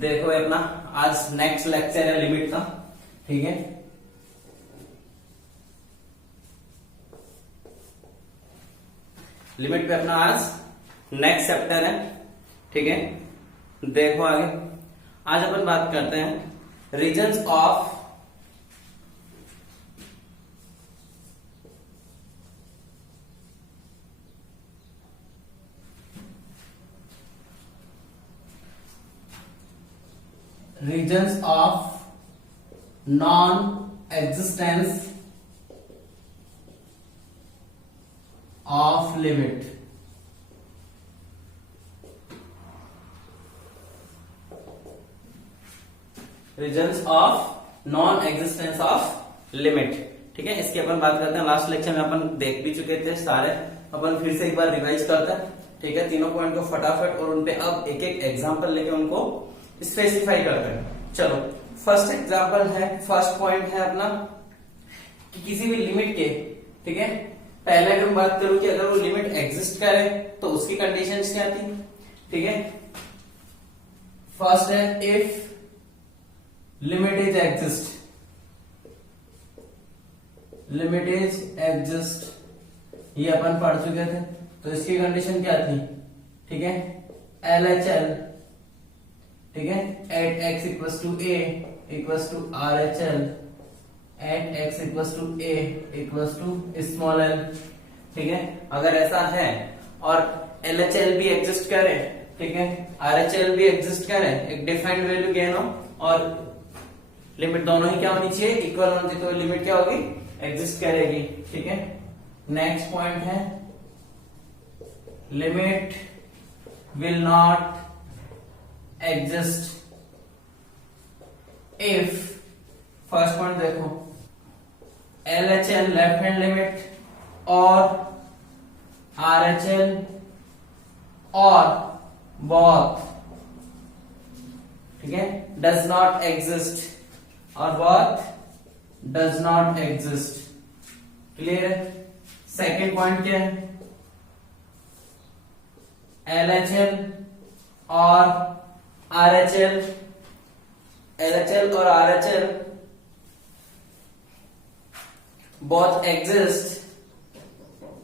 देखो अपना आज नेक्स्ट लेक्चर है लिमिट का। ठीक है, लिमिट पे अपना आज नेक्स्ट चैप्टर है। ठीक है, देखो आगे आज अपन बात करते हैं reasons of non existence of limit. Reasons of non existence of limit. ठीक है, इसकी अपन बात करते हैं। लास्ट लेक्चर में अपन देख भी चुके थे सारे, अपन फिर से एक बार रिवाइज करते हैं। ठीक है, तीनों पॉइंट को फटाफट और उनपे अब एक एक एग्जांपल लेके उनको स्पेसिफाई करते हैं। चलो, फर्स्ट एग्जांपल है, फर्स्ट पॉइंट है अपना कि किसी भी लिमिट के, ठीक है, पहले अगर हम बात करूं कि अगर वो लिमिट एग्जिस्ट करे तो उसकी कंडीशंस क्या थी। ठीक है, फर्स्ट है if limit is exist, limit is exist, ये अपन पढ़ चुके थे। तो इसकी कंडीशन क्या थी। ठीक है, LHL, ठीक है, at x equals to a equals to RHL at x equals to a equals to small l। ठीक है, अगर ऐसा है और LHL भी एग्जिस्ट करे, ठीक है, RHL भी एग्जिस्ट करे, एक डिफाइंड वैल्यू गेन हो और लिमिट दोनों ही क्या होनी चाहिए, इक्वल होनी चाहिए, तो लिमिट क्या होगी, एग्जिस्ट करेगी। ठीक है, नेक्स्ट पॉइंट है limit will not exist if, first point देखो, LHL लेफ्ट हैंड लिमिट और RHL और both, ठीक है, डज नॉट एग्जिस्ट और both does not exist. Clear है। सेकेंड पॉइंट क्या है, LHL और RHL, LHL और RHL both exist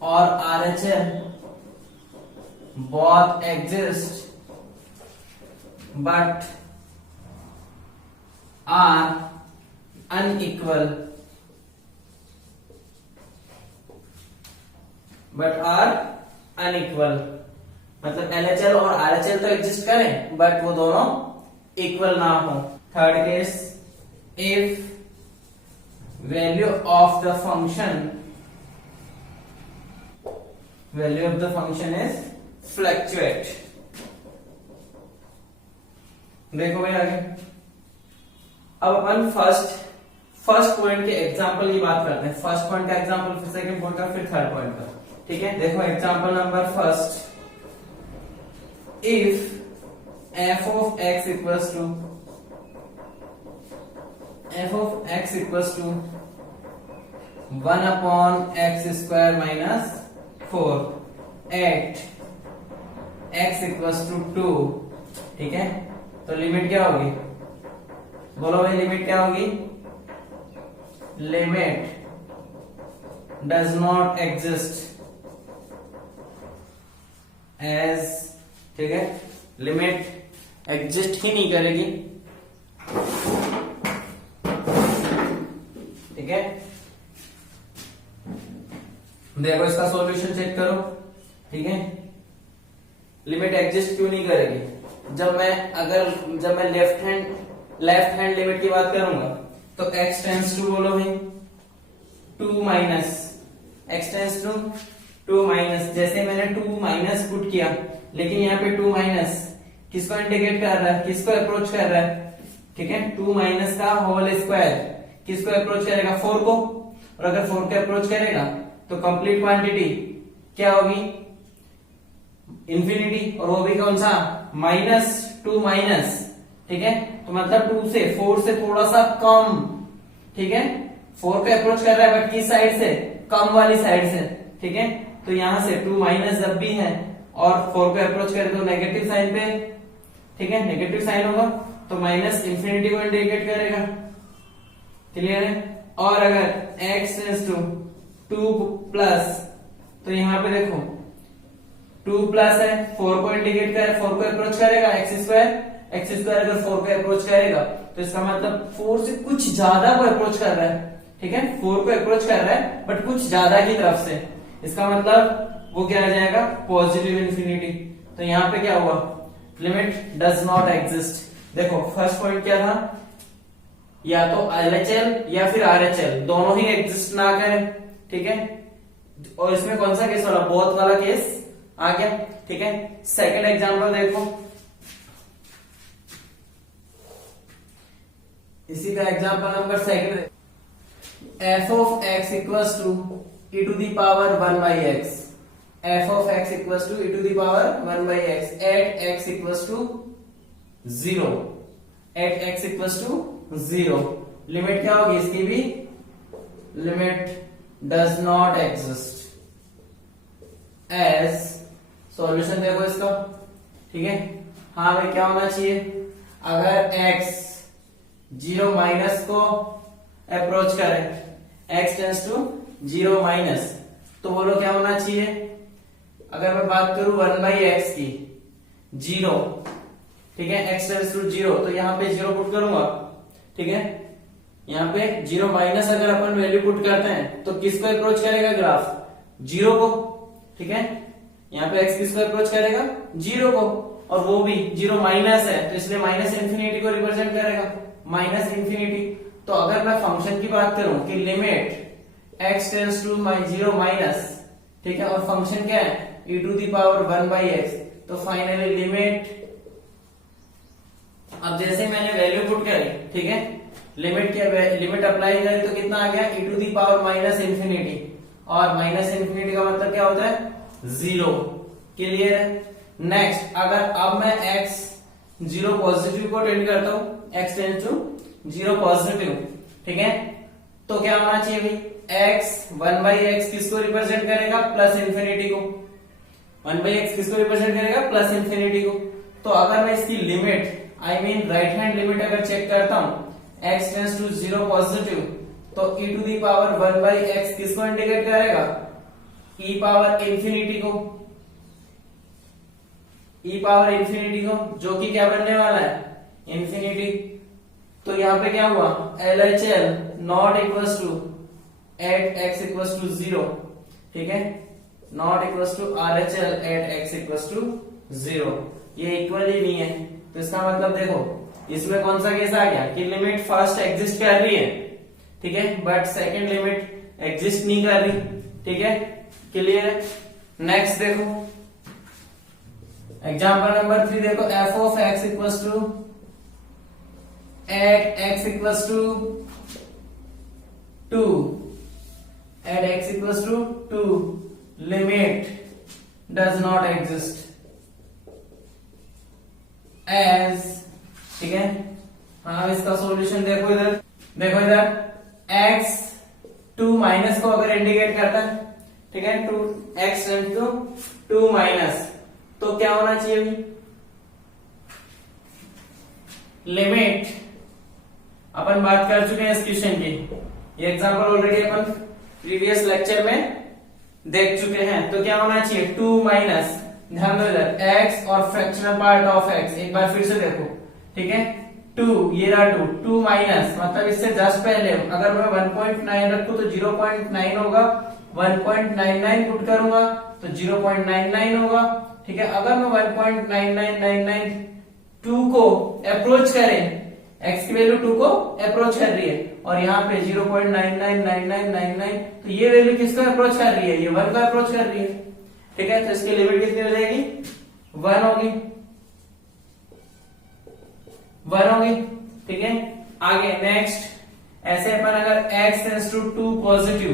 और RHL both exist but are unequal, मतलब LHL और RHL तो एग्जिस्ट करें बट वो दोनों इक्वल ना हो। Third case, if value of the function is fluctuate. देखो भाई आगे, अब अपन फर्स्ट पॉइंट के एग्जांपल की बात करते हैं। फर्स्ट पॉइंट का एग्जांपल, फिर सेकंड पॉइंट का, फिर थर्ड पॉइंट का। ठीक है, देखो example number first, if f of x equals to 1 upon x square minus 4 at x equals to 2, ठीक है, तो लिमिट क्या होगी, बोलो भाई लिमिट क्या होगी, limit does not exist as, ठीक है, लिमिट एग्जिस्ट ही नहीं करेगी। ठीक है, देखो इसका सॉल्यूशन चेक करो। ठीक है, लिमिट एग्जिस्ट क्यों नहीं करेगी, जब मैं लेफ्ट हैंड लिमिट की बात करूंगा तो x टेंस टू, बोलो भाई 2 minus, x tends to 2 minus, जैसे मैंने 2 माइनस पुट किया, लेकिन यहाँ पे 2 माइनस किसको इंडिकेट कर रहा है, किसको अप्रोच कर रहा है। ठीक है, 2 माइनस का होल स्क्वायर किसको अप्रोच करेगा, 4 को, और अगर 4 को अप्रोच करेगा तो कंप्लीट क्वांटिटी क्या होगी, इंफिनिटी, और वो भी कौन सा, -2 माइनस। ठीक है, तो मतलब 2 से 4 से थोड़ा सा कम। ठीक है, 4 पे अप्रोच कर रहा है बट किस साइड से, कम वाली साइड से। ठीक है, तो यहां से 2 माइनस जब भी है और 4 पे अप्रोच करें तो नेगेटिव साइन पे, ठीक है, नेगेटिव साइन होगा, तो माइनस इंफिनिटी को इंडिकेट करेगा, क्लियर है। और अगर x टेंड्स टू 2 प्लस, तो यहाँ पे देखो 2 प्लस है, 4 को इंडिकेट कर, 4 को अप्रोच करेगा, x स्क्वायर अगर 4 को अप्रोच करेगा तो इसका मतलब 4 से कुछ ज्यादा को अप्रोच कर रहा है, ठीक है। 4 को अप्रोच कर रहा है बट कुछ ज्यादा की तरफ से, इसका मतलब वो क्या आ जाएगा, पॉजिटिव इंफिनिटी। तो यहाँ पे क्या हुआ, लिमिट डज नॉट एग्जिस्ट। देखो फर्स्ट पॉइंट क्या था, या तो LHL या फिर RHL दोनों ही एग्जिस्ट ना करें, ठीक है। और इसमें कौन सा केस वाला, बोथ वाला केस आ गया, ठीक है। सेकंड एग्जांपल देखो, इसी का example number second, f of x equals to e to the power 1 by x, f of x equals to e to the power 1 by x at x equals to 0, at x equals to 0। Limit क्या होगी इसकी भी, limit does not exist as, solution देखो इसका, ठीक है। हाँ भाई क्या होना चाहिए, अगर x 0 माइनस को अप्रोच करे, x टेंड्स टू 0 माइनस, तो बोलो क्या होना चाहिए। अगर मैं बात करूं 1 बाई एक्स की, 0, ठीक है, x टेंड्स टू 0, तो यहाँ पे 0 पुट करूंगा, ठीक है। यहाँ पे 0 माइनस अगर अपन वैल्यू पुट करते हैं तो किसको अप्रोच करेगा ग्राफ, 0 को, ठीक है। यहाँ पे x किसको अप्रोच करेगा, 0 को, और वो भी 0 माइनस है तो इसलिए माइनस इंफिनिटी को रिप्रेजेंट करेगा, माइनस इंफिनिटी। तो अगर मैं फंक्शन की बात करूं कि limit x tends to 0 minus, ठीक है, और फंक्शन क्या है e to the power 1 by x, तो फाइनली लिमिट, अब जैसे मैंने वैल्यू पुट करी, ठीक है, लिमिट क्या, लिमिट अप्लाई करी तो कितना आ गया, e to the power minus infinity, और माइनस इंफिनिटी का मतलब क्या होता है, 0, क्लियर है। नेक्स्ट, अगर अब मैं x 0 पॉजिटिव को टेंड करता हूं, x टेंड्स टू 0 पॉजिटिव, ठीक है, तो क्या होना चाहिए भाई, x 1 बाई एक्स किसको रिप्रेजेंट करेगा, प्लस इंफिनिटी को, 1 बाई एक्स किसको रिप्रेजेंट करेगा, प्लस इंफिनिटी को। तो अगर मैं इसकी लिमिट, I mean right hand limit अगर चेक करता हूं, x टेंड्स टू 0 पॉजिटिव, तो e to the power 1 by x किसको इंडिकेट करेगा, e पावर इंफिनिटी को, e पावर इंफिनिटी को, जो कि क्या बनने वाला है, इंफिनिटी। तो यहाँ पे क्या हुआ, LHL not equals to at x equals to 0, ठीक है, not equals to RHL at x equals to 0, ये इक्वल ही नहीं है। तो इसका मतलब देखो इसमें कौन सा केस आ गया कि लिमिट फर्स्ट एग्जिस्ट कर रही है, ठीक है, बट सेकंड लिमिट एग्जिस्ट नहीं कर रही, ठीक है, क्लियर है। नेक्स्ट देखो एग्जांपल नंबर 3 देखो, f of x equals to at x equals to 2, at x equals to 2, limit does not exist as, ठीक है। हाँ इसका सॉल्यूशन देखो इधर, देखो इधर x 2 माइनस को अगर इंडिकेट करता है, ठीक है, 2 x टेंड्स टू 2 माइनस, तो क्या होना चाहिए, लिमिट, अपन बात कर चुके हैं इस क्वेश्चन की, ये एग्जांपल ऑलरेडी अपन प्रीवियस लेक्चर में देख चुके हैं। तो क्या होना चाहिए, 2 माइनस, ध्यान दो इधर x और फ्रैक्शनल पार्ट ऑफ x, एक बार फिर से देखो, ठीक है, 2, ये रहा 2 माइनस, मतलब इससे जस्ट पहले अगर मैं 1.9 रखूं तो 0.9 होगा, 1.99 पुट करूंगा तो 0.99 होगा, ठीक है। अगर मैं 1.9999 2 को अप्रोच करें, x की वैल्यू 2 को अप्रोच कर रही है, और यहाँ पे 0.999999, तो ये वैल्यू किसको अप्रोच कर रही है, ये 1 को अप्रोच कर रही है, ठीक है। तो इसकी लिमिट कितनी हो जाएगी, 1 होगी, 1 होगी, ठीक है। आगे नेक्स्ट, ऐसे अपन अगर x टेंड्स टू 2 पॉजिटिव,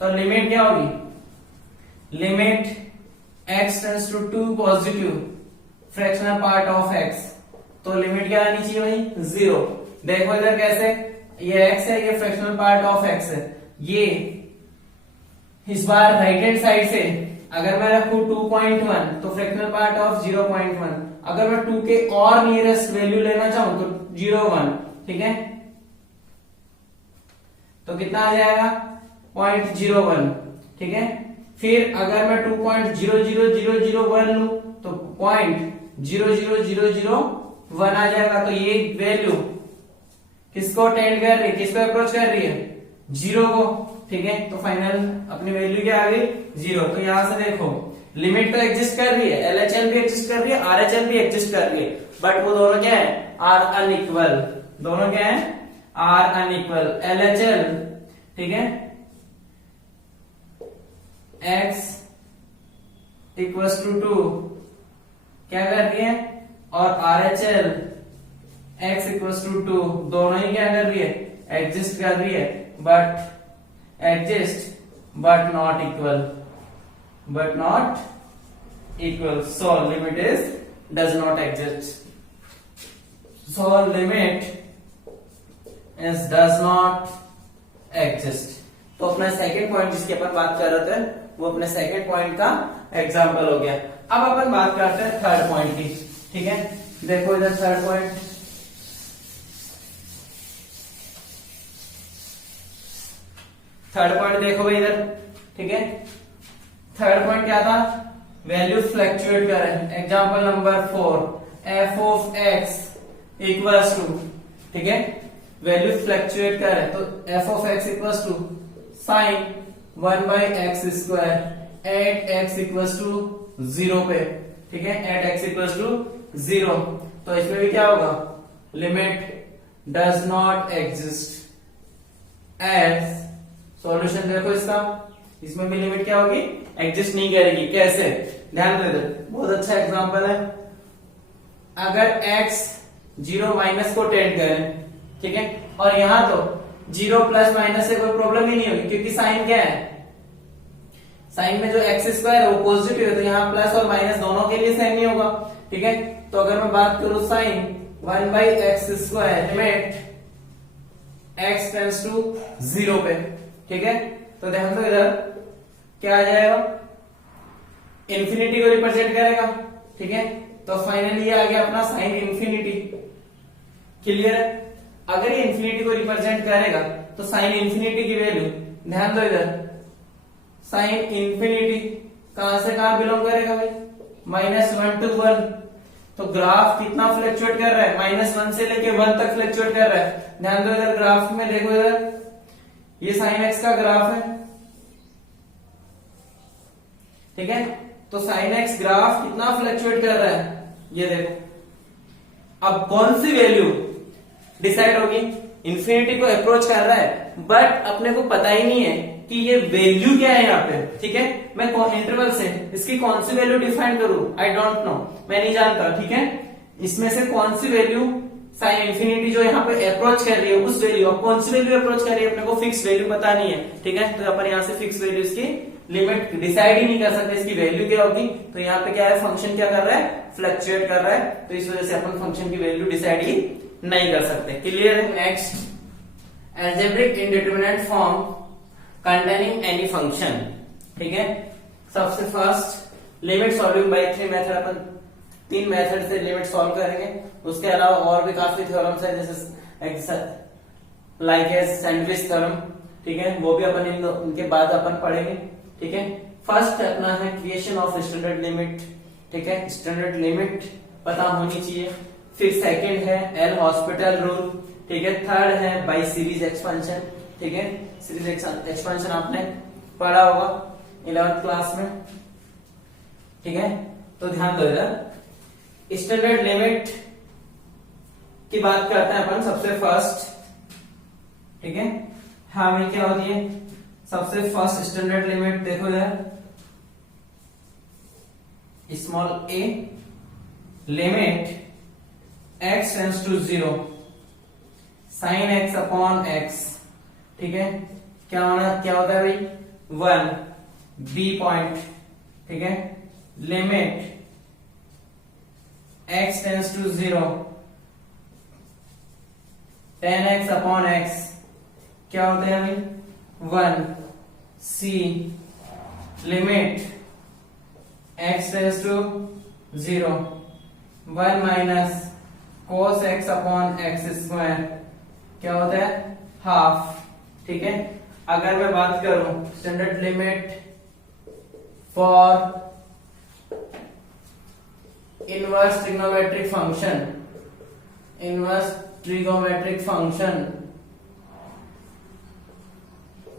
तो लिमिट क्या होगी, limit x tends to 2 positive fractional part of x, तो लिमिट क्या आनी चाहिए भाई, 0। देखो इधर कैसे, ये x है, ये फ्रैक्शनल पार्ट ऑफ x है, ये इस बार राइट हैंड साइड से अगर मैं रखूं 2.1 तो फ्रैक्शनल पार्ट ऑफ 0.1, अगर मैं 2 के और नियरेस्ट वैल्यू लेना चाहूं तो 0 1, ठीक है, तो कितना आ जाएगा 0.01, ठीक है। फिर अगर मैं 2.00001 लूं तो 0.00001 आ जाएगा। तो ये वैल्यू किसको टेंड कर रही है, किसको अप्रोच कर रही है, 0 को, ठीक है। तो फाइनल अपनी वैल्यू क्या आ गई 0। तो यहां से देखो लिमिट तो एग्जिस्ट कर रही है, LHL भी एग्जिस्ट कर रही है, RHL भी एग्जिस्ट कर रही है, बट वो दोनों क्या है, आर अनइक्वल। दोनों क्या है, आर अनइक्वल। LHL, ठीक है, x इक्वल्स टू 2 क्या कर रही है, और RHL x इक्वल्स टू 2 दोनों ही क्या कर रही है, एग्जिस्ट कर रही है, but exist but not equal, but not equal. So limit is does not exist. So limit is does not exist. तो अपना सेकेंड पॉइंट जिसकी अपन बात कर रहे थे वो अपने सेकेंड पॉइंट का एग्जांपल हो गया। अब अपन बात करते हैं थर्ड पॉइंट की, ठीक है। देखो इधर थर्ड पॉइंट, देखो भाई इधर, ठीक है। थर्ड पॉइंट क्या था, वैल्यू फ्लैक्चुएट करें। Example number 4, f of x equals to, ठीक है, वैल्यू फ्लैक्चुएट करें तो f of x equals to sine 1/x square at x equals to 0 पे, ठीक है, एट x इक्वल्स टू 0। तो इसमें भी क्या होगा, limit does not exist as, solution देखो इसका, इसमें भी लिमिट क्या होगी, एग्जिस्ट नहीं करेगी। कैसे, ध्यान दे दो, बहुत अच्छा एग्जांपल है। अगर x 0 माइनस को टेंड करें, ठीक है, और यहां तो 0 प्लस माइनस से कोई प्रॉब्लम ही नहीं होगी, क्योंकि साइन क्या है, साइन में जो एक्स स्क्वायर है वो पॉजिटिव है, तो यहाँ प्लस और माइनस दोनों के लिए सेम नहीं होगा, ठीक है। तो अगर मैं बात करूं sine 1/x square limit x tends to 0 पे, ठीक है, तो ध्यान दो इधर क्या आ जाएगा, इंफिनिटी को रिप्रेजेंट करेगा, ठीक है। तो फाइनली ये आ गया अपना साइन इंफिनिटी, क्लियर है। अगर ये इंफिनिटी को रिप्रेजेंट करेगा तो साइन इंफिनिटी की वैल्यू, ध्यान दो इधर, साइन इंफिनिटी कहां से कहां बिलोंग करेगा भाई, -1 to 1। तो ग्राफ कितना फ्लक्चुएट कर रहा है, -1 से लेके 1 तक फ्लक्चुएट कर रहा है। ध्यान दो इधर ग्राफ में, देखो इधर ये साइन एक्स का ग्राफ है, ठीक है। तो साइन एक्स ग्राफ कितना फ्लक्चुएट कर रहा है, ये देखो। अब कौन सी वैल्यू डिसाइड होगी, इंफिनिटी को अप्रोच कर रहा है, बट अपने को पता ही नहीं है कि ये वैल्यू क्या है यहाँ पे, ठीक है। मैं इंटरवल से इसकी कौन सी वैल्यू डिफाइन करूं, आई डोंट नो, मैं नहीं जानता, ठीक है। इसमें से कौन सी वैल्यू साइन इंफिनिटी जो यहाँ पे अप्रोच कर रही है उस वैल्यू, अब कौन सी वैल्यू अप्रोच कर रही है अपने को फिक्स वैल्यू पता नहीं है, ठीक है। तो अपन यहाँ से फिक्स वैल्यू इसकी लिमिट डिसाइड ही नहीं कर सकते, इसकी वैल्यू क्या होगी। तो यहाँ पे क्या है, फंक्शन क्या कर रहा है, फ्लक्चुएट कर रहा है, तो इस वजह से अपन फंक्शन की वैल्यू डिसाइड ही नहीं कर सकते, क्लियर है। Next, algebraic indeterminate form containing any function, ठीक है। सबसे first limit solving by 3 method, अपन 3 मेथड से लिमिट सॉल्व करेंगे। उसके अलावा और भी काफी थ्योरम्स है, जैसे लाइक सैंडविच थ्योरम, ठीक है, वो भी अपन इनके बाद अपन पढ़ेंगे, ठीक है। फर्स्ट अपना है क्रिएशन ऑफ स्टैंडर्ड लिमिट, ठीक है, स्टैंडर्ड लिमिट पता होनी चाहिए। फिर सेकंड है एल हॉस्पिटल रूल, ठीक है। थर्ड है बाय सीरीज एक्सपेंशन, ठीक है, सीरीज एक्सपेंशन आपने पढ़ा होगा 11th क्लास में, ठीक है। तो ध्यान दो इधर, स्टैंडर्ड लिमिट की बात करते हैं अपन सबसे फर्स्ट, ठीक है। हाँ भाई क्या होती है सबसे फर्स्ट स्टैंडर्ड लिमिट, देखो यार, small a limit x tends to 0 sine x upon x, ठीक है। क्या होता है भाई 1 b पॉइंट, ठीक है, limit x tends to 0 tan x upon x, क्या होता है भाई 1 c limit x tends to 0 1 minus cos x upon x square क्या होता है हाफ। ठीक है, अगर मैं बात करूं standard limit for inverse trigonometric function, inverse trigonometric function,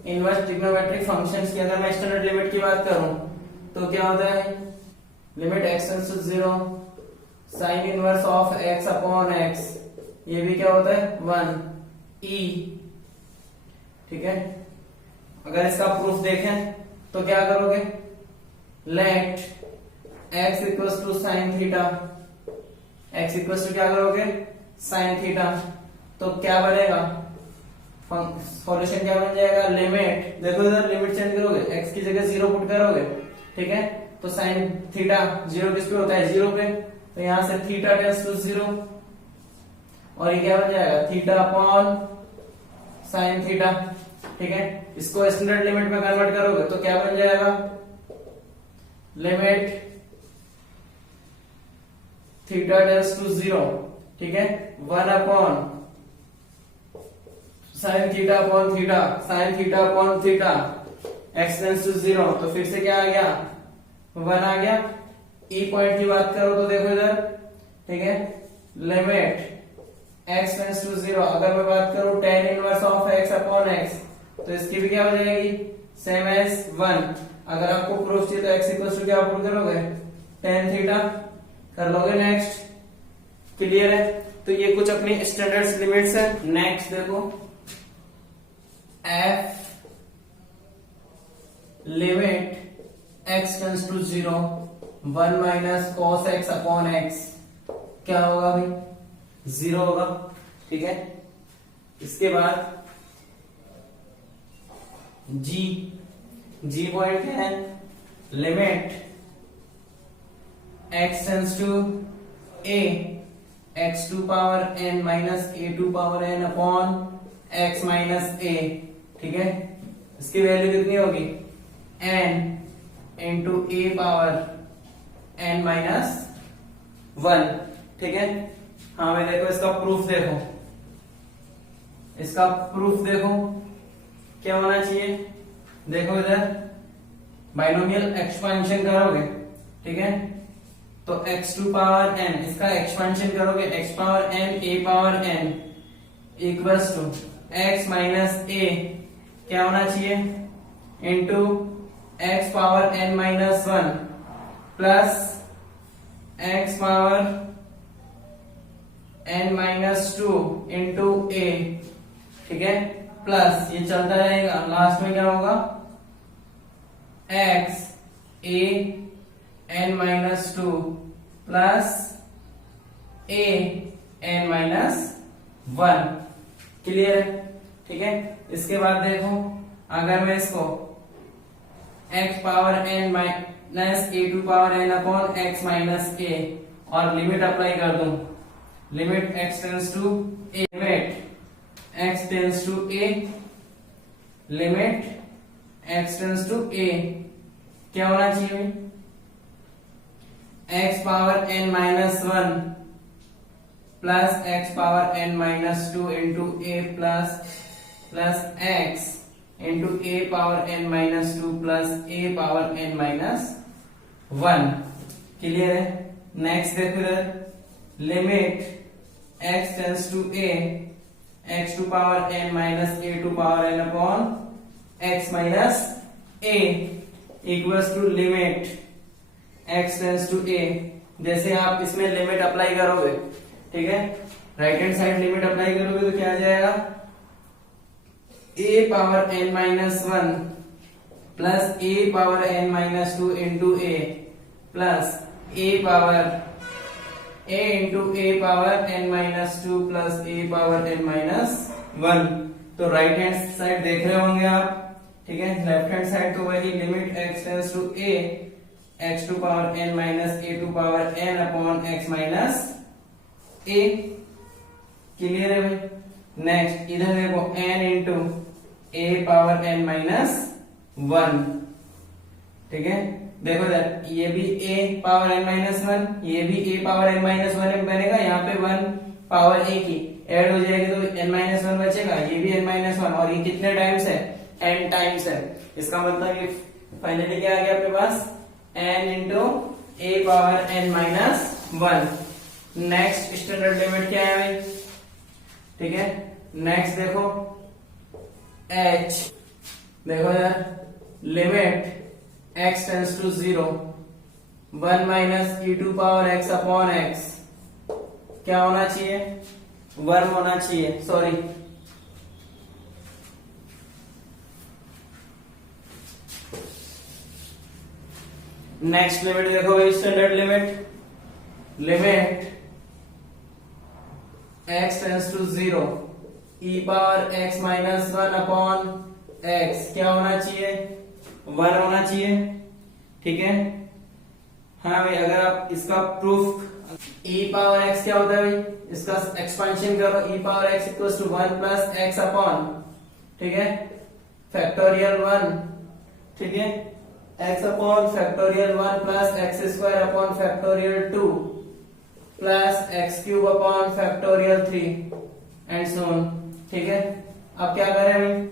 inverse trigonometric functions की अगर मैं स्टैंडर्ड लिमिट की बात करूं तो क्या होता है limit x tends to 0 sine inverse of x upon x, ये भी क्या होता है 1 e। ठीक है, अगर इसका प्रूफ देखें तो क्या करोगे, let x equals to sine theta, x equals to क्या करोगे साइन थीटा, तो क्या बनेगा सॉल्यूशन क्या बन जाएगा, लिमिट देखो इधर लिमिट चेंज करोगे x की जगह 0 पुट करोगे। ठीक है, तो साइन थीटा 0 किस पे होता है 0 पे, तो यहां से थीटा टेंड्स टू 0 और ये क्या बन जाएगा थीटा अपॉन साइन थीटा। ठीक है, इसको स्टैंडर्ड लिमिट में कन्वर्ट करोगे तो क्या बन जाएगा लिमिट थीटा टेंड्स टू 0। ठीक है, 1 upon sine theta upon theta, sine theta upon theta, x tends to 0, तो फिर से क्या आ गया 1 आ गया। ई पॉइंट की बात करो तो देखो इधर, ठीक है लिमिट x टेंड्स टू 0, अगर मैं बात करूं tan inverse of x upon x तो इसकी भी क्या हो जाएगी सेम एज 1। अगर आपको प्रूफ चाहिए तो x इक्वल टू क्या पुट करोगे tan थीटा कर लोगे। नेक्स्ट क्लियर है, तो ये कुछ अपनी स्टैंडर्ड लिमिट्स है। नेक्स्ट देखो f limit x tends to 0 1 minus cos x upon x क्या होगा भाई 0 होगा। ठीक है, इसके बाद g पॉइंट क्या है limit x tends to a x to power n minus a to power n upon x minus a। ठीक है, इसकी वैल्यू कितनी होगी n into a power n minus 1। ठीक है, हाँ भाई देखो इसका प्रूफ देखो, इसका प्रूफ देखो क्या होना चाहिए, देखो इधर बाइनोमियल एक्सपेंशन करोगे। ठीक है, तो x टू पावर n इसका एक्सपेंशन करोगे x power n a power n equals to x minus a क्या होना चाहिए into x power n minus 1 plus x power n minus 2 into a। ठीक है, प्लस ये चलता रहेगा, लास्ट में क्या होगा x a n minus 2 plus a n minus 1। Clear है। ठीक है, इसके बाद देखो अगर मैं इसको x power n minus a to power n upon x minus a और लिमिट अप्लाई कर दूं, limit x tends to a, limit x tends to a, limit x tends to a क्या होना चाहिए x power n minus 1 plus x power n minus 2 into a plus x into a power n minus 2 plus a power n minus 1। Clear है। Next देखो इधर limit x tends to a x to power n minus a to power n upon x minus a equals to limit x tends to a। जैसे आप इसमें limit apply करोगे, ठीक है right hand side limit apply करोगे तो क्या आ जाएगा a power n minus 1 plus a power n minus 2 into a plus a power a into a power n minus 2 plus a power n minus 1। तो right hand side देख रहे होंगे आप, ठीक है। लेफ्ट हैंड साइड तो वही limit x tends to a x to power n minus a to power n upon x minus a। Clear है भाई। नेक्स्ट इधर देखो n into a power n minus 1, ठीक है देखो इधर ये भी a power n minus one, ये भी a power n minus one बनेगा, यहाँ पे 1 पावर a की ऐड हो जाएगी तो n माइनस वन बचेगा, ये भी n माइनस वन, और ये कितने टाइम्स है, n टाइम्स है। इसका मतलब ये फाइनली क्या आ गया आपके पास, n into a power n minus one. Next standard limit क्या है भाई, ठीक है। नेक्स्ट देखो h, देखो यार limit x tends to 0 1 minus e to power x upon x क्या होना चाहिए, 1 होना चाहिए, सॉरी नेक्स्ट लिमिट देखो भाई, standard limit x tends to 0 e power x minus one upon x क्या होना चाहिए, 1 होना चाहिए, ठीक है। हाँ भाई, अगर आप इसका प्रूफ e पावर x क्या होता है भाई, इसका एक्सपेंशन करो, e power x equals to 1 plus x upon, ठीक है, फैक्टोरियल 1, ठीक है, x upon factorial 1 plus x square upon factorial 2 plus x cube upon factorial 3 and so on, ठीक है। अब क्या करें भाई,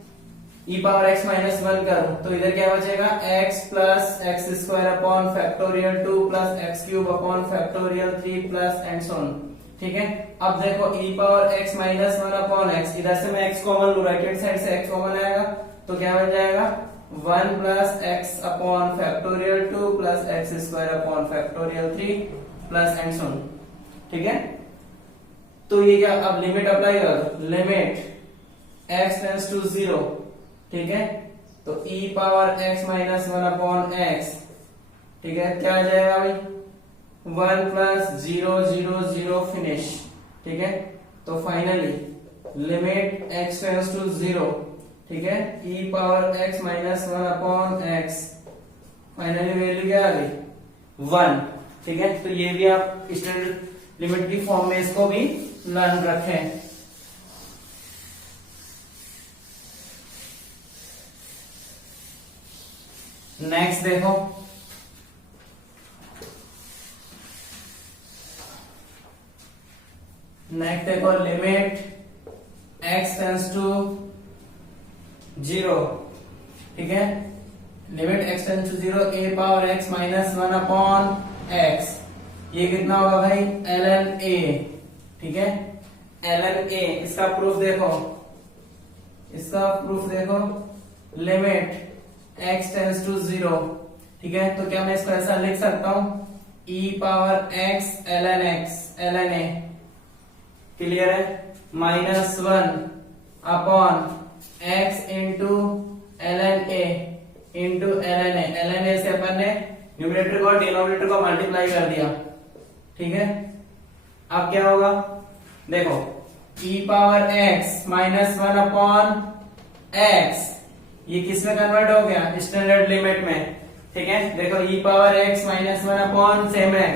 e power x minus one करो तो इधर क्या बचेगा, x plus x square upon factorial 2 plus x cube upon factorial 3 plus and so on, ठीक है। अब देखो e power x minus one upon x, इधर से मैं x कॉमन लूं, राइट हैंड साइड से x कॉमन आएगा तो क्या बन जाएगा, 1 plus x upon factorial 2 plus x square upon factorial 3 plus and so on, ठीक है। तो ये क्या, अब लिमिट अप्लाई करो, लिमिट x टेंड्स टू 0, ठीक है, तो e power x minus one upon x, ठीक है, क्या आ जाएगा भाई, 1 प्लस 0 0 0 फिनिश, ठीक है। तो finally limit x tends to 0, ठीक है, e power x minus one upon x, finally value क्या आ गई, 1, ठीक है। तो ये भी आप स्टैंडर्ड लिमिट की फॉर्म में इसको भी लर्न रखें। नेक्स्ट देखो, लिमिट x टेंड्स टू 0, ठीक है, limit x tends to 0 a power x minus one upon x, ये कितना होगा भाई, ln a, ठीक है, ln a। इसका प्रूफ देखो, लिमिट x टेंड्स टू 0, ठीक है, तो क्या मैं इसको ऐसा लिख सकता हूं, e power x ln a, clear है, minus one upon x into ln a से अपन ने न्यूमरेटर को और डिनोमिनेटर को मल्टीप्लाई कर दिया, ठीक है। अब क्या होगा, देखो e power x minus one upon x, ये किस में कन्वर्ट हो गया, स्टैंडर्ड लिमिट में, ठीक है। देखो e power x minus one upon same x,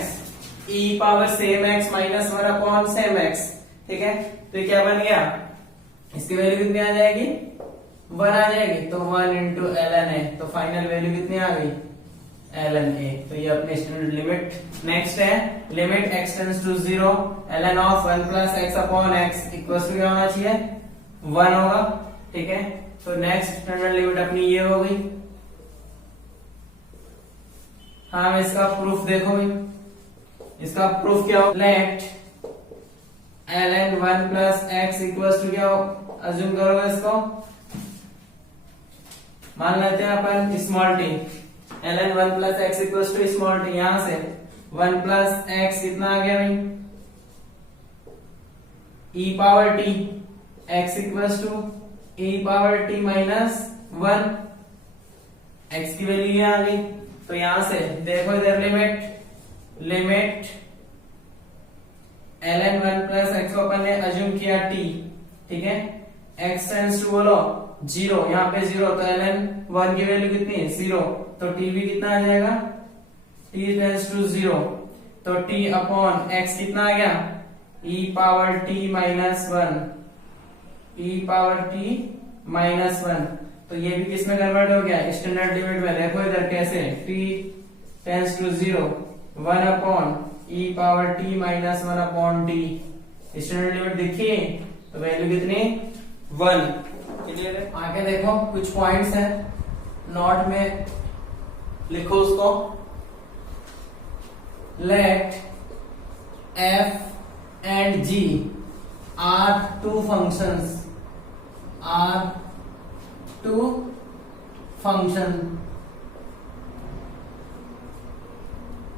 e power same x minus one upon same x, ठीक है। तो ये क्या बन गया, इसकी वैल्यू कितनी आ जाएगी, 1 आ जाएगी, तो 1 इंटू ln a, तो फाइनल वैल्यू कितनी आ गई, ln a। तो ये अपने स्टैंडर्ड लिमिट। नेक्स्ट है limit x tends to 0 ln of 1 plus x upon x equals to क्या होना चाहिए, 1 होगा, ठीक है। तो नेक्स्ट स्टैंडर्ड लिमिट अपनी ये हो गई। हाँ, इसका प्रूफ देखो भाई, इसका प्रूफ क्या हो, let ln 1 plus x equals to क्या हो, अज्यूम करोगे इसको, मान लेते हैं अपन small t, ln 1 plus x equals to small t, यहां से 1 प्लस x कितना आ गया भाई, e power t, x equals to e power t minus 1, x की वैल्यू यहां आ गई। तो यहां से देखो इधर लिमिट ln 1 प्लस x को अपन ने अज्यूम किया t, ठीक है, x टेंड्स टू बोलो 0, यहाँ पे 0, तो ln 1 की वैल्यू कितनी है, 0, तो t भी कितना आ जाएगा, t टेंड्स टू 0, तो t अपॉन x कितना आ गया, e power t minus 1, e power t minus 1। तो ये भी किसमें कन्वर्ट हो गया, स्टैंडर्ड लिमिट में। देखो इधर कैसे, t tends to 0 1 upon e power t minus 1 upon t. Standard limit देखिए तो वैल्यू कितनी 1। क्लियर है? आगे देखो कुछ पॉइंट्स हैं, नोट में लिखो उसको। Let f and g are two functions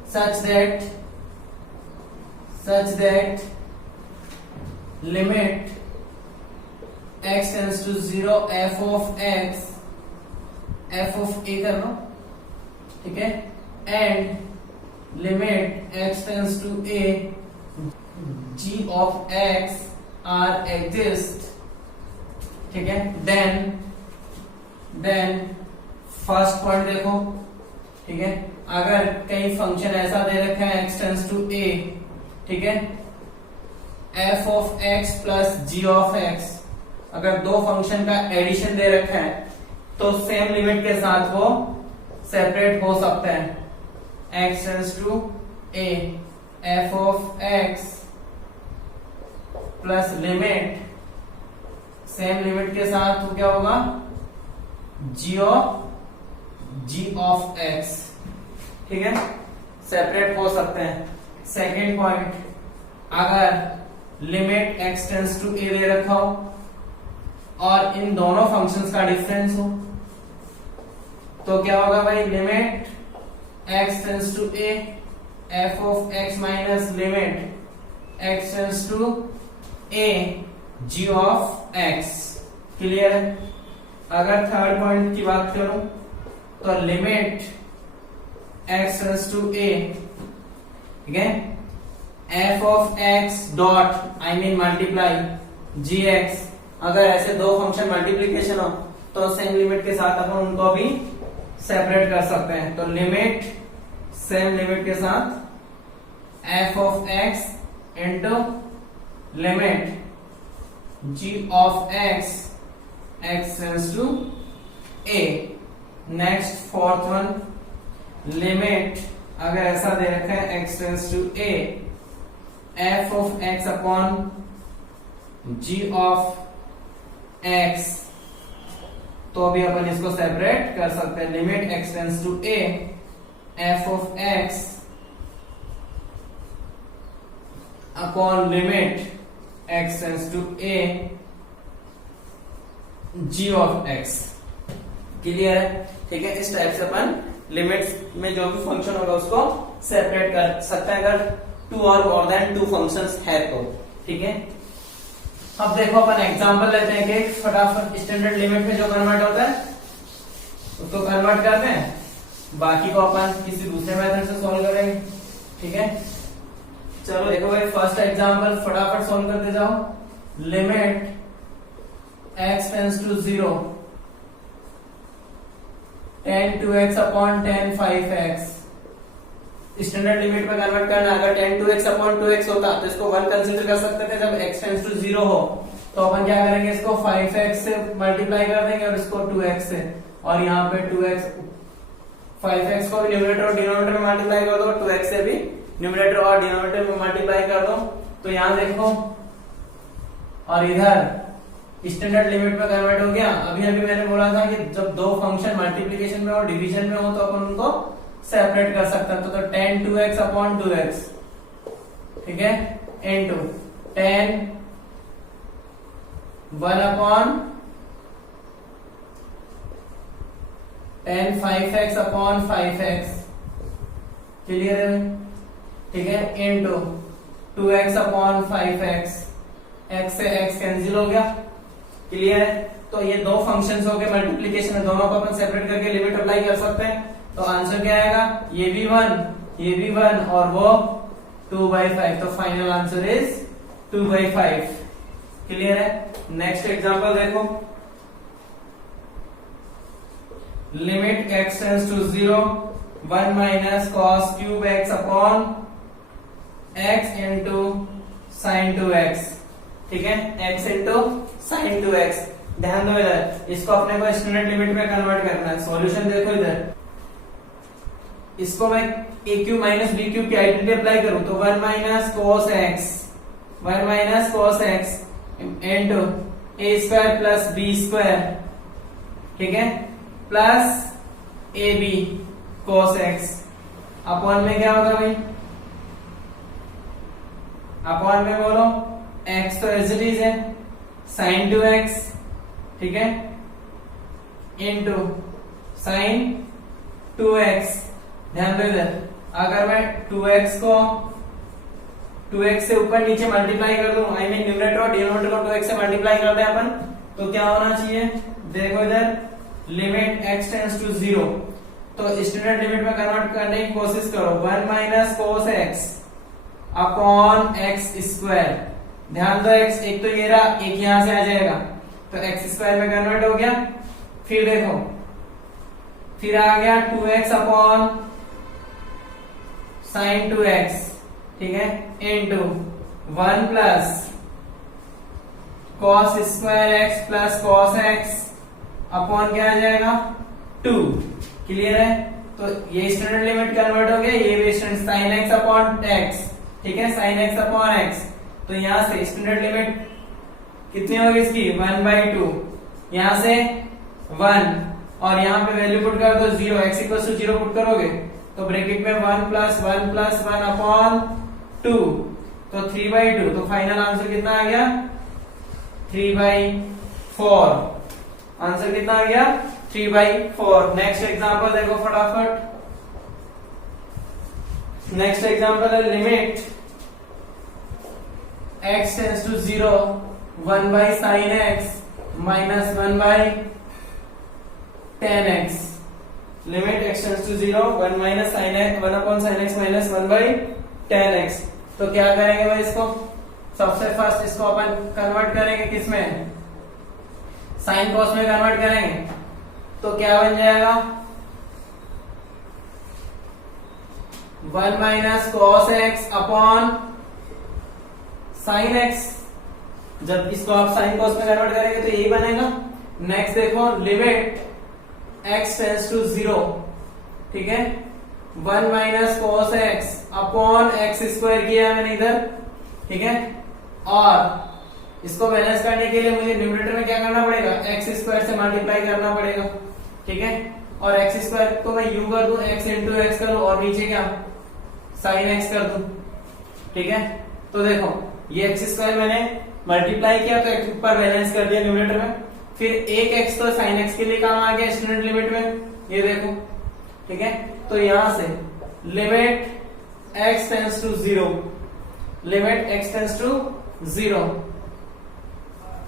such that limit x tends to 0 f of a कर लो, ठीक है, and limit x tends to a g of x are exist, ठीक है। देन फर्स्ट पॉइंट देखो, ठीक है, अगर कई फंक्शन ऐसा दे रखा है x टेंस टू a, ठीक है, f of x plus g of x, अगर दो फंक्शन का एडिशन दे रखा है तो सेम लिमिट के साथ वो सेपरेट हो सकते हैं। x tends to a f of x plus limit same limit के साथ तो क्या होगा g ऑफ x, ठीक है, सेपरेट हो सकते हैं। सेकेंड पॉइंट, अगर limit x tends to a दे रखा हो और इन दोनों फंक्शंस का डिफरेंस हो तो क्या होगा भाई, limit x tends to a f of x minus limit x tends to a g of x। Clear है? अगर थर्ड पॉइंट की बात करूं तो limit x tends to a, ठीक है, f of x dot I mean multiply gx, अगर ऐसे दो फंक्शन मल्टीप्लीकेशन हो तो सेम लिमिट के साथ अपन उनको भी सेपरेट कर सकते हैं। तो लिमिट सेम लिमिट के साथ f of x into limit g of x tends to a। Next fourth one, limit अगर ऐसा दे रखा है x tends to a f of x upon g of x, तो भी अपन इसको सेपरेट कर सकते हैं। Limit x tends to a f of x upon limit x tends to a g of x। Clear है? ठीक है, इस टाइप से अपन लिमिट्स में जो भी फंक्शन होगा उसको सेपरेट कर सकते हैं अगर टू और मोर देन टू फंक्शंस है तो, ठीक है। अब देखो अपन एग्जांपल लेते हैं कि फटाफट स्टैंडर्ड लिमिट में जो कन्वर्ट होता है उसको कन्वर्ट करते हैं, बाकी को अपन किसी दूसरे मेथड से सॉल्व करेंगे, ठीक है। चलो देखो भाई, फर्स्ट एग्जांपल फटाफट सॉल्व करते जाओ। Limit x tends to 0 tan 2x upon tan 5x, standard limit में कन्वर्ट करना। अगर tan 2x अपॉन 2x होता तो इसको 1 कंसीडर कर सकते थे, जब x टेंस टू 0 हो तो अपन क्या करेंगे, इसको 5x से मल्टीप्लाई कर देंगे और इसको 2x से, और यहाँ पे 2x 5x को भी न्यूमरेटर और डिनोमिनेटर में मल्टीप्लाई कर दो, 2x से भी न्यूमरेटर और डिनोमिनेटर में मल्टीप्लाई कर दो। तो यहाँ देखो, और इधर स्टैंडर्ड लिमिट में कन्वर्ट हो गया। अभी मैंने बोला था कि जब दो फंक्शन मल्टीप्लिकेशन में और डिवीजन में हो तो अपन उनको सेपरेट कर सकते हैं। तो tan 2x अपॉन 2x, ठीक है, into tan 1 upon tan 5x upon 5x। Clear है? ठीक है, into 2x upon 5x, x से x कैंसिल हो गया। क्लियर है? तो ये दो फंक्शंस हो गए मल्टीप्लिकेशन में, दोनों को अपन सेपरेट करके लिमिट अप्लाई कर सकते हैं। तो आंसर क्या आएगा, ये भी 1 ये भी 1 और वो 2/5। तो फाइनल आंसर इज 2/5। क्लियर है? नेक्स्ट एग्जांपल देखो। Limit x tends to 0 1 minus cos cube x upon x into sine 2x, ठीक है, x इंटू साइन 2x। ध्यान दो इधर, इसको अपने को स्टैंडर्ड लिमिट में कन्वर्ट करना है। सॉल्यूशन देखो इधर, इसको मैं a cube minus b cube की आइडेंटिटी अप्लाई करूं तो 1 minus cos x into a square plus b square, ठीक है, plus a b cos x. Upon में क्या होगा भाई, अपॉन में बोलो x तो एज इट इज है sin 2x, ठीक है, इंटू sin 2x। ध्यान दो इधर, अगर मैं 2x को 2x से ऊपर नीचे मल्टीप्लाई कर दूं, आई मीन न्यूमरेटर और डिनोमिनेटर को 2x से मल्टीप्लाई करते हैं अपन, तो क्या होना चाहिए, देखो इधर लिमिट x टेंड्स टू 0, तो स्टैंडर्ड लिमिट में कन्वर्ट करने की कोशिश करो। 1 minus cos x upon x square. ध्यान दो x एक तो ये रहा, एक यहां से आ जाएगा, तो एक्स स्क्वायर में कन्वर्ट हो गया। फिर देखो, फिर आ गया 2x अपॉन साइन 2x, ठीक है, into 1 plus cos square x plus cos x upon क्या आ जाएगा 2। क्लियर है, तो ये स्टैंडर्ड लिमिट कन्वर्ट हो गया, ये भी standard sign x upon x, ठीक है, साइन एक्स अपॉन एक्स। तो यहां से स्टैंडर्ड लिमिट कितनी होगी इसकी 1/2, यहां से 1 और यहां पे वैल्यू पुट कर दो 0, x इक्वल टू 0 पुट करोगे तो ब्रैकेट में 1 प्लस 1 प्लस 1 अपॉन 2, तो 3/2। तो फाइनल आंसर कितना आ गया 3/4। आंसर कितना आ गया 3/4। नेक्स्ट एग्जांपल देखो फटाफट। नेक्स्ट एग्जांपल है limit x tends to 0 1 by sin x minus 1 by tan x। Limit x tends to 0 1 minus sin x 1 upon sin x minus 1 by tan x। तो क्या करेंगे भाई, इसको सबसे फर्स्ट इसको अपन कन्वर्ट करेंगे किसमें, साइन कॉस में कन्वर्ट करेंगे, तो क्या बन जाएगा 1 minus cos x upon sine x. जब इसको आप साइन कॉस में कन्वर्ट करेंगे तो यही बनेगा। नेक्स्ट देखो लिमिट x टेंड्स टू 0, ठीक है, 1 minus cos x upon x square किया मैंने इधर, ठीक है, और इसको बैलेंस करने के लिए मुझे न्यूमरेटर में क्या करना पड़ेगा, एक्स स्क्वायर से मल्टीप्लाई करना पड़ेगा, ठीक है, और एक्स स्क्वायर को मैं यू कर दूं, एक्स इंटू एक्स करूं और नीचे क्या साइन एक्स कर दूं, ठीक है। तो देखो ये एक्स स्क्वायर मैंने मल्टीप्लाई किया तो एक्स ऊपर बैलेंस कर दिया न्यूमरेटर में, फिर एक एक्स तो साइन एक्स के लिए काम आ गया स्टैंडर्ड लिमिट में, ये देखो, ठीक है। तो यहां से limit x tends to 0, limit x tends to 0,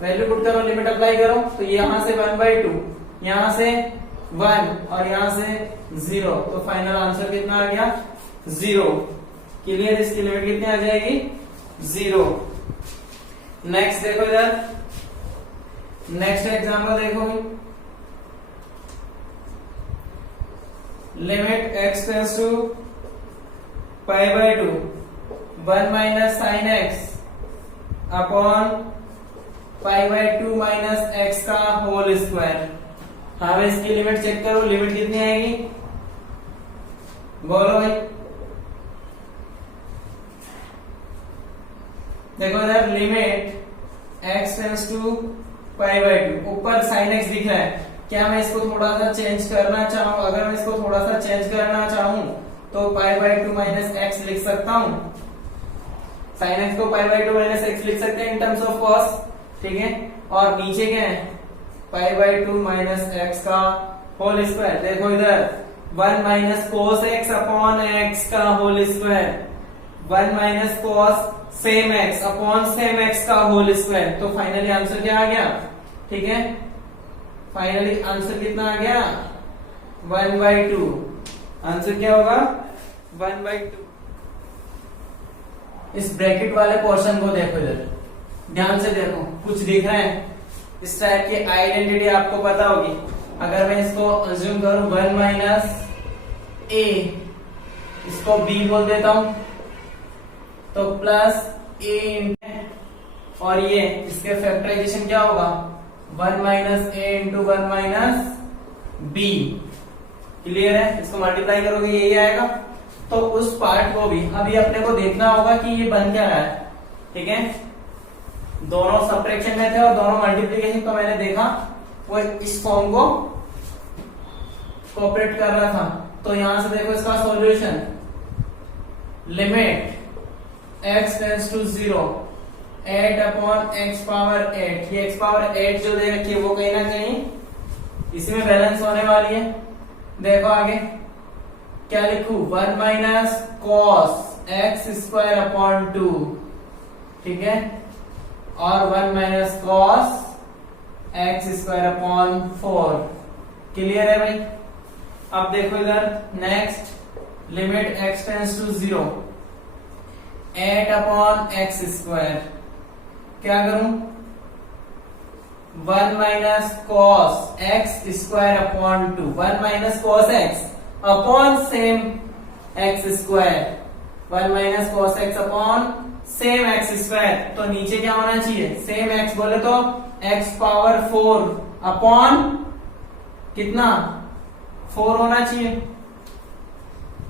value put करो, लिमिट अप्लाई करो, तो यहां से 1/2, यहां से 1 और यहां से 0, तो फाइनल आंसर कितना आ गया 0। क्लियर, इसकी लिमिट कितनी आ जाएगी 0। नेक्स्ट देखो इधर, नेक्स्ट एग्जांपल देखो, limit x tends to π/2 1 minus sine x upon π/2 minus x का होल स्क्वायर। हाँ भाई, इसकी लिमिट चेक करो, लिमिट कितनी आएगी, बोलो भाई। देखो इधर लिमिट x टेंड्स टू π/2, ऊपर साइन एक्स दिख रहा है, क्या मैं इसको थोड़ा सा चेंज करना चाहूं, अगर मैं इसको थोड़ा सा चेंज करना चाहूं तो π/2 माइनस एक्स लिख सकता हूं, साइन एक्स को π/2 माइनस एक्स लिख सकते हैं इन टर्म्स ऑफ कॉस, ठीक है, और नीचे क्या है π/2 माइनस एक्स का होल स्क्वायर। देखो इधर 1 minus cos x upon x का whole square, 1 minus cos same x upon same x का होल स्क्वायर। तो फाइनली आंसर क्या आ गया, ठीक है, फाइनली आंसर कितना आ गया 1/2। आंसर क्या होगा 1/2। इस ब्रैकेट वाले पोर्शन को देखो, इधर ध्यान से देखो, कुछ दिख रहा है, इस टाइप की आइडेंटिटी आपको पता होगी। अगर मैं इसको अज्यूम करूं 1 माइनस ए, इसको बी बोल देता हूं, तो प्लस ए और ये इसके फैक्टराइजेशन क्या होगा 1 माइनस ए इंटू 1 माइनस बी, क्लियर है? इसको मल्टीप्लाई करोगे यही आएगा। तो उस पार्ट को भी अभी अपने को देखना होगा कि ये बन क्या रहा है। ठीक है, दोनों सब्ट्रैक्शन में थे और दोनों मल्टीप्लीकेशन को मैंने देखा वो इस फॉर्म को कोऑपरेट कर रहा था। तो यहां से देखो इसका solution, limit x tends to 0 8 upon x power 8। ये x पावर 8 जो दे रखी है वो कहीं ना कहीं इसी में बैलेंस होने वाली है। देखो आगे क्या लिखूं, 1 minus cos x square upon 2। ठीक है, और 1 minus cos x square upon 4। Clear है भाई? अब देखो इधर next, limit x tends to 0 8 upon x square. क्या करूं, 1 minus cos x square upon 2। 1 minus cos x upon same x square. 1 minus cos x upon same x square. तो नीचे क्या होना चाहिए, सेम एक्स बोले तो एक्स पावर 4 अपॉन कितना, 4 होना चाहिए।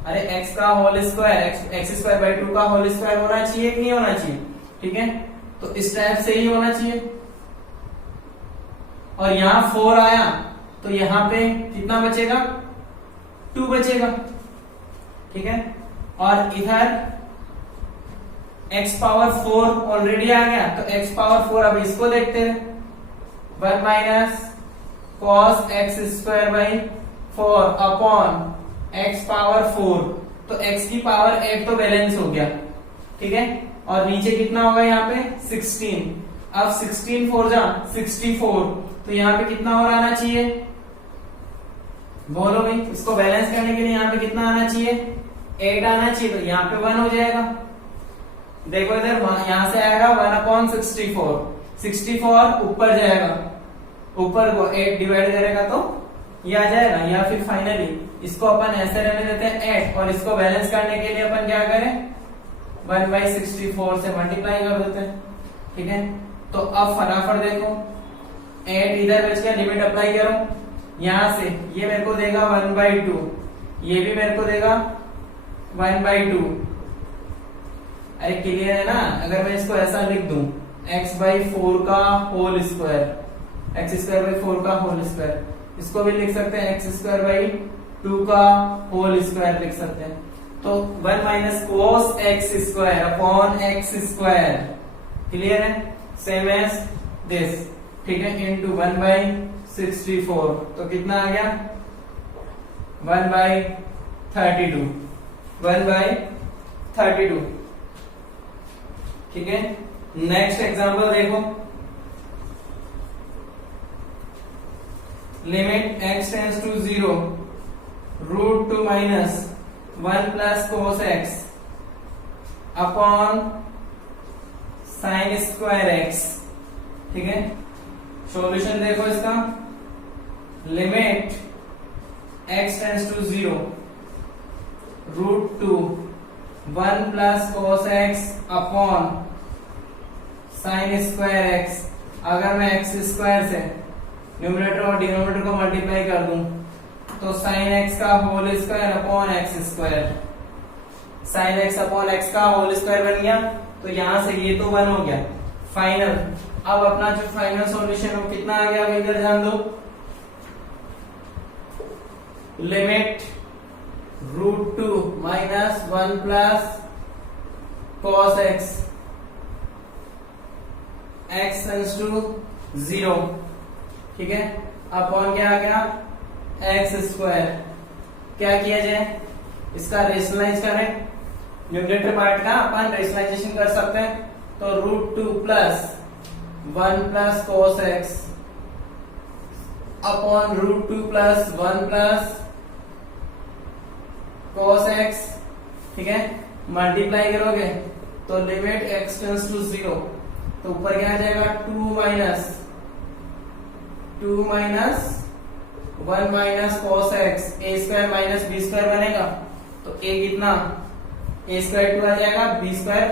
अरे x का whole square, x square by 2 का होल स्क्वायर होना चाहिए कि नहीं होना चाहिए? ठीक है, तो इस टाइप से ही होना चाहिए। और यहां 4 आया तो यहां पे कितना बचेगा, 2 बचेगा। ठीक है, और इधर x पावर 4 ऑलरेडी आ गया तो x पावर 4, अब इसको देखते हैं। 1 minus cos x square by 4 upon x power 4। तो x की पावर 8 तो बैलेंस हो गया। ठीक है, और नीचे कितना होगा यहाँ पे 16। अब 16 4 जा 64, तो यहाँ पे कितना और आना चाहिए, बोलो भाई। इसको बैलेंस करने के लिए यहाँ पे कितना आना चाहिए, 8 आना चाहिए। तो यहाँ पे 1 हो जाएगा। देखो इधर यहां से आएगा 1 अपॉन 64। 64 ऊपर जाएगा, ऊपर को 8 डिवाइड करेगा तो ये आ जाएगा। या फिर फाइनली इसको अपन ऐसे रहने देते हैं 8, और इसको बैलेंस करने के लिए अपन क्या करें, 1/64 से मल्टीप्लाई कर देते हैं। ठीक है, तो अब फटाफट देखो 8 इधर बच गया, लिमिट अप्लाई करो। यहां से ये मेरे को देगा 1/2, ये भी मेरे को देगा 1/2। अरे क्लियर है ना? अगर मैं इसको ऐसा लिख दूं x/4 का होल स्क्वायर, x²/4 का होल स्क्वायर, इसको भी लिख सकते हैं x²/2 का होल स्क्वायर लिख सकते हैं। तो 1 minus cos x square upon x square. Clear है? Same as this. ठीक है, इंटू 1/64। तो कितना आ गया, 1/32। 1/32। ठीक है, नेक्स्ट एग्जांपल देखो। Limit x tends to 0 √2 minus 1 plus cos x upon sine square x. ठीक है, सॉल्यूशन देखो इसका, limit x tends to 0 √2 1 plus cos x upon sine square x. अगर मैं एक्स स्क्वायर से न्यूमरेटर और डिनोमिनेटर को मल्टीप्लाई कर दूं तो साइन एक्स का whole square upon x square. Sine x upon x का होल स्क्वायर बन गया। तो यहां से ये तो 1 हो गया फाइनल। अब अपना जो फाइनल सॉल्यूशन हो कितना आ गया, इधर ध्यान दो, limit √2 minus 1 plus cos x x tends to 0। ठीक है, अपॉन क्या आ गया, एक्स स्क्वायर। क्या किया जाए, इसका रेशनलाइज करें। न्यूमरेटर पार्ट का अपन रेशनलाइजेशन कर सकते हैं। तो √2 plus 1 plus cos x upon √2 plus 1 plus cos x. ठीक है, मल्टीप्लाई करोगे तो लिमिट x टेंड्स टू 0, तो ऊपर क्या आ जाएगा 2 माइनस 1 माइनस कॉस एक्स, ए स्क्वायर माइनस बी स्क्वायर बनेगा। तो a कितना, a² 2 आ जाएगा, b²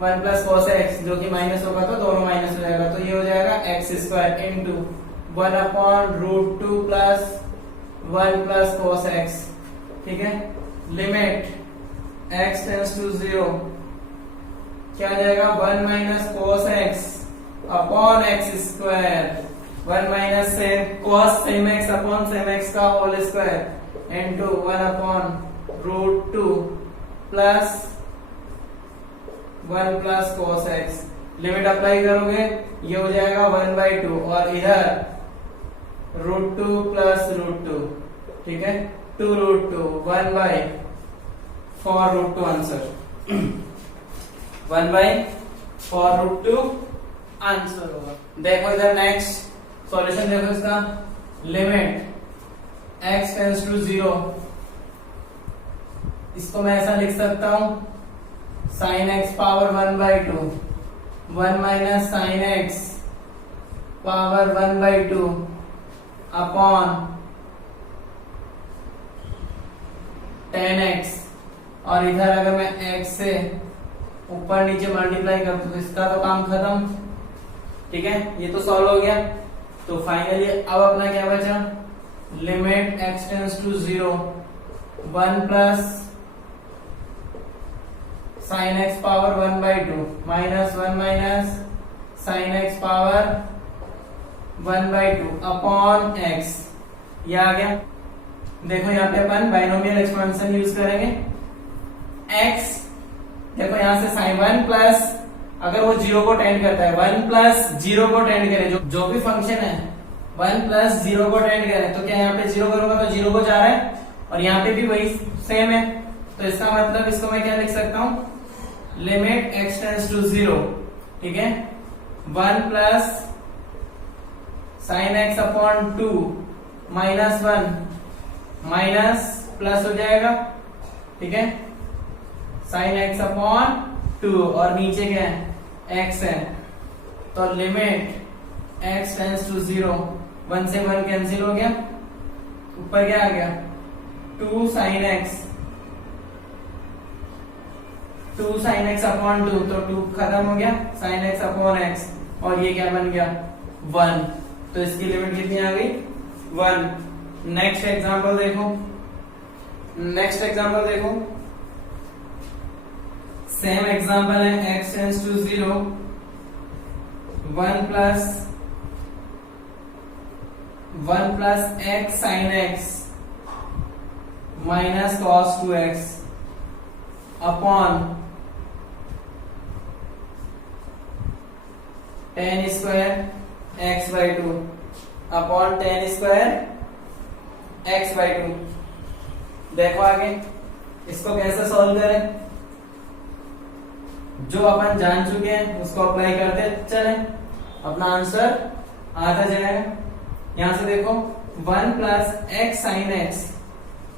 1 प्लस कॉस एक्स जो कि माइनस होगा तो दोनों माइनस हो जाएगा। तो ये हो जाएगा x² into 1 upon √2 plus 1 plus cos x, ठीक है। लिमिट x टेंड्स टू 0, क्या आ जाएगा 1 minus cos x upon x square, 1 minus से cos same x upon same x का whole square into 1 upon root 2 plus 1 plus cos x। Limit apply करोगे ये हो जाएगा 1/2 और इधर रूट 2 प्लस रूट 2, ठीक है, 2 root 2 1/4 root 2 answer 1/4 root 2 answer होगा। देखो इधर नेक्स्ट सॉल्यूशन देखो इसका। लिमिट x टेंड्स टू 0, इसको मैं ऐसा लिख सकता हूं sin x power 1/2, 1 minus sine x power 1/2 upon tan x, और इधर अगर मैं x से ऊपर नीचे मल्टीप्लाई कर दूं तो इसका तो काम खत्म, ठीक है। ये तो सॉल्व हो गया। तो फाइनली अब अपना क्या बचा, limit x tends to 0, 1 plus sine x power 1/2 minus 1 minus sine x power 1/2 upon x, ये आ गया। देखो यहाँ पे अपन बाइनोमियल एक्सपेंशन यूज करेंगे। x देखो यहाँ से साइन 1 प्लस, अगर वो 0 को टेंड करता है, 1 प्लस 0 को टेंड करे, जो भी फंक्शन है 1 प्लस 0 को टेंड करे, तो क्या यहाँ पे 0 करूंगा तो 0 को जा रहा है, और यहाँ पे भी वही सेम है। तो इसका मतलब इसको मैं क्या लिख सकता हूं, लिमिट x टेंड्स टू 0, ठीक है, 1 plus sine x upon 2 minus 1 minus plus हो जाएगा, ठीक है, साइन एक्स अपॉन 2 और नीचे क्या है x है, तो लिमिट x टेंड्स टू 0, 1 से 1 कैंसिल हो गया, ऊपर क्या आ गया 2 sine x, 2 sign x upon 2, तो 2 खत्म हो गया, साइन एक्स अपॉन एक्स, और ये क्या बन गया 1। तो इसकी लिमिट कितनी आ गई 1। नेक्स्ट एग्जांपल देखो, नेक्स्ट एग्जांपल देखो, सेम एग्जांपल है x tends to 0, 1 plus x sine x minus cos 2x upon tan square x/2 upon tan square x/2। देखो आगे इसको कैसे सॉल्व करें, जो अपन जान चुके हैं उसको अप्लाई करते चले, अपना आंसर आता जाएगा। यहां से देखो 1 plus x sine x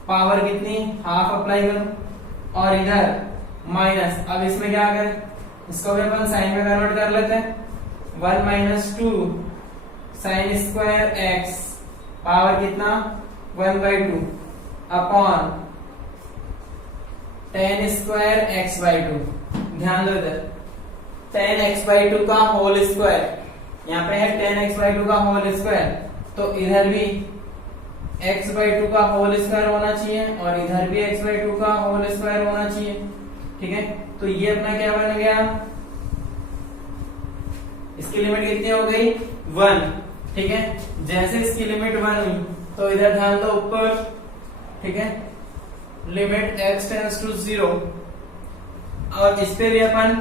power कितनी हाफ अप्लाई करो, और इधर माइनस, अब इसमें क्या करें, इसको भी अपन साइन में कन्वर्ट कर लेते हैं, 1 minus 2 sign square x power कितना 1/2 अपॉन tan स्क्वायर x/2। ध्यान दो इधर tan x/2 का होल स्क्वायर, यहाँ पे है tan x/2 का होल स्क्वायर, तो इधर भी x/2 का होल स्क्वायर होना चाहिए और इधर भी x/2 का होल स्क्वायर होना चाहिए, ठीक है। तो ये अपना क्या बन गया, इसकी लिमिट कितनी हो गई 1, ठीक है। जैसे इसकी लिमिट 1 हुई तो इधर ध्यान दो ऊपर, ठीक है, लिमिट x टेंड्स टू 0, और इस पे भी अपन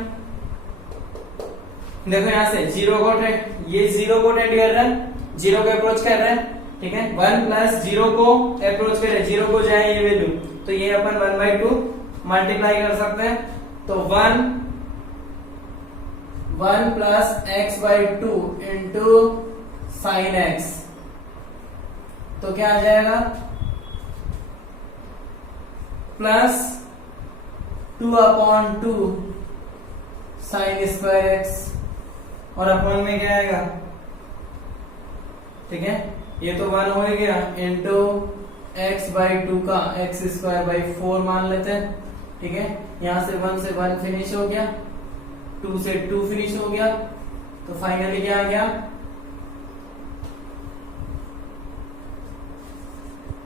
देखो यहां से 0 को ये 0 को टेंड कर रहा है, 0 को अप्रोच कर रहा है, ठीक है, 1 प्लस 0 को अप्रोच करे, 0 को जाए ये वैल्यू, तो ये अपन 1/2 मल्टीप्लाई कर सकते हैं, तो 1 plus x/2 into sine x, तो क्या आ जाएगा प्लस 2/2 साइन स्क्वायर एक्स, और अपॉन में क्या आएगा, ठीक है, ये तो 1 हो गया, इंटू x/2 का x²/4 मान लेते हैं, ठीक है। यहां से 1 से 1 फिनिश हो गया, 2 से 2 फिनिश हो गया, तो फाइनली क्या आ गया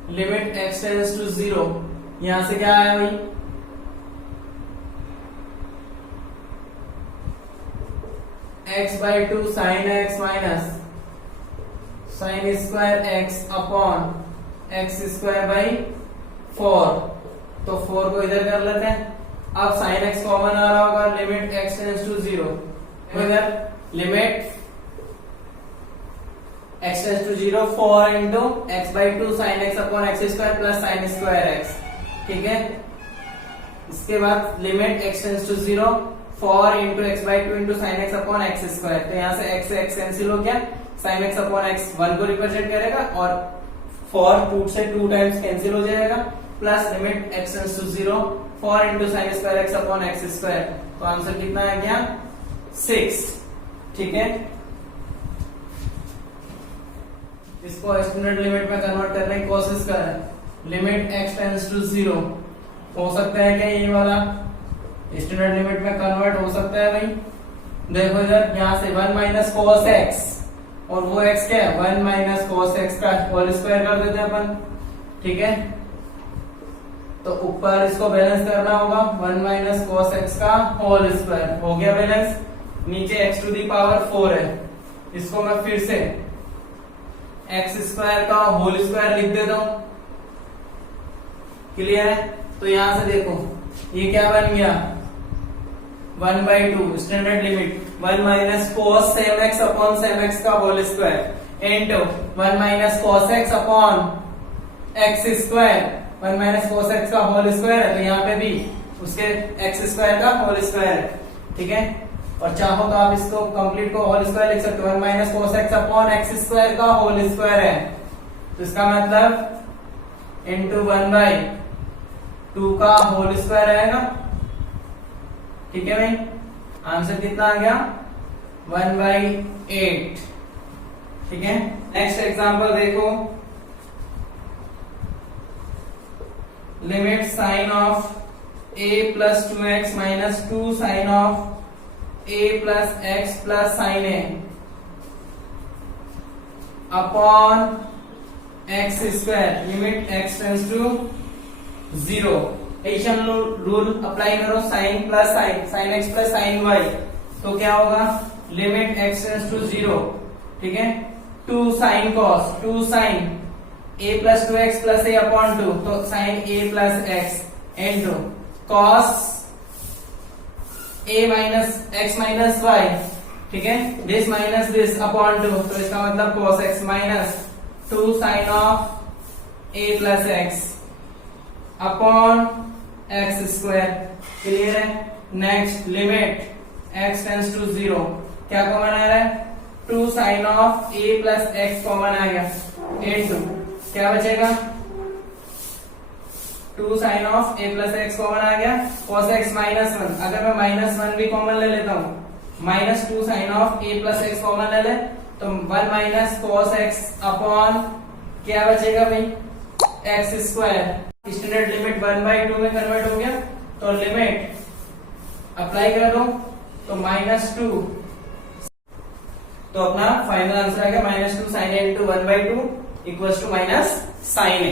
लिमिट x टेंड्स टू 0, यहां से क्या आया भाई, x by 2 sine x minus sine square x upon x square by 4। तो 4 को इधर कर लेते हैं। अब साइन x कॉमन आ रहा होगा, लिमिट x टेंड्स टू 0, इधर limit x tends to 0 4 into x by 2 sine x upon x square plus sine square x, ठीक है। इसके बाद limit x tends to 0 4 into x by 2 into sine x upon x square. तो यहाँ से x से x cancel हो गया, साइन x अपॉन x 1 को रिप्रेजेंट करेगा और 4 2 से 2 टाइम्स कैंसिल हो जाएगा, plus limit x tends to 0 4 into sine square x upon x square. तो आंसर कितना आ गया 6, ठीक है। इसको एक्सपोनेंट लिमिट में कन्वर्ट करने की कोशिश करें, लिमिट x टेंड्स टू 0 हो सकता है क्या ये वाला स्टैंडर्ड लिमिट में कन्वर्ट हो सकता है भाई। देखो इधर यहाँ से 1 माइनस कॉस एक्स और वो x क्या है 1 माइनस कॉस एक्स का होल स्क्वायर कर देते हैं अपन, ठीक है। तो ऊपर इसको बैलेंस करना होगा, 1 माइनस कॉस एक्स का होल स्क्वायर हो गया बैलेंस, नीचे x टू दी पावर 4 है, इसको मैं फिर से एक्स स्क्वायर का होल स्क्वायर लिख देता हूं, क्लियर है। तो यहां से देखो ये क्या बन गया 1 by 2 standard limit 1 minus cos same x upon same x का whole square into 1 minus cos x upon x square, 1 minus cos x का होल स्क्वायर है तो यहाँ पे भी उसके एक्स स्क्वायर का होल स्क्वायर है, ठीक है। और चाहो तो आप इसको कंप्लीट को होल स्क्वायर लिख सकते हो, 1 minus cos x upon x square का होल स्क्वायर है, तो इसका मतलब इंटू 1 बाई 2 का होल स्क्वायर आएगा, ठीक है भाई। आंसर कितना आ गया 1 बाई 8, ठीक है। नेक्स्ट एग्जांपल देखो, limit sine of a plus 2x minus 2 sine of a plus x plus sine a upon x square, limit x tends to 0। Addition rule apply करो, sine plus sine, sine x plus sine y, तो क्या होगा limit x tends to 0, ठीक है। 2 sine cos 2 sine a plus 2x plus a upon 2, तो sine a plus x into cos a minus x minus y, ठीक है, this minus this upon 2, तो इसका मतलब cos x minus 2 sine of a plus x upon x square, clear है। Next limit x tends to 0, क्या common आ रहा है 2 sine of a plus x common आ गया इंटू क्या बचेगा 2 sine of a plus x common आ गया, cos x माइनस 1, अगर मैं माइनस 1 भी कॉमन ले लेता हूँ, minus 2 sine of a plus x common ले ले तो 1 माइनस cos x अपॉन क्या बचेगा भाई x square. Standard limit 1 by 2 में कन्वर्ट हो गया, तो लिमिट अप्लाई कर दो तो -2, तो अपना फाइनल आंसर आ गया -2 sine a into 1 by 2 equals to minus sine a।